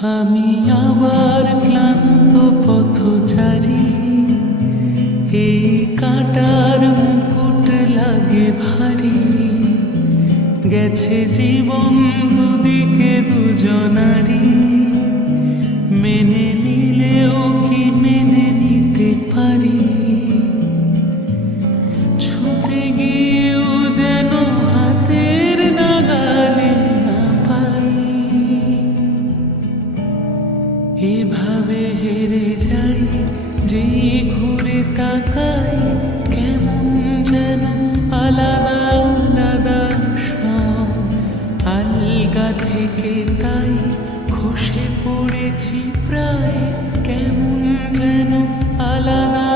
আমি আবার ক্লান্ত পথচারী, এই কাঁটার মুকুট লাগে ভারী। গেছে জীবন দুদিকে দুজনারই, মেনে নিলেও কি মেনে নিতে পারি? ছুতে গিয়েও যেন হাতের নাগালে না পাই। এভাবে হেরে যাই, যেই ঘুরে তাকাই, কেমন যেন আলাদা আলাদা সব। আলগা থেকে তাই খসে পড়েছি প্রায়, কেমন যেন আলাদা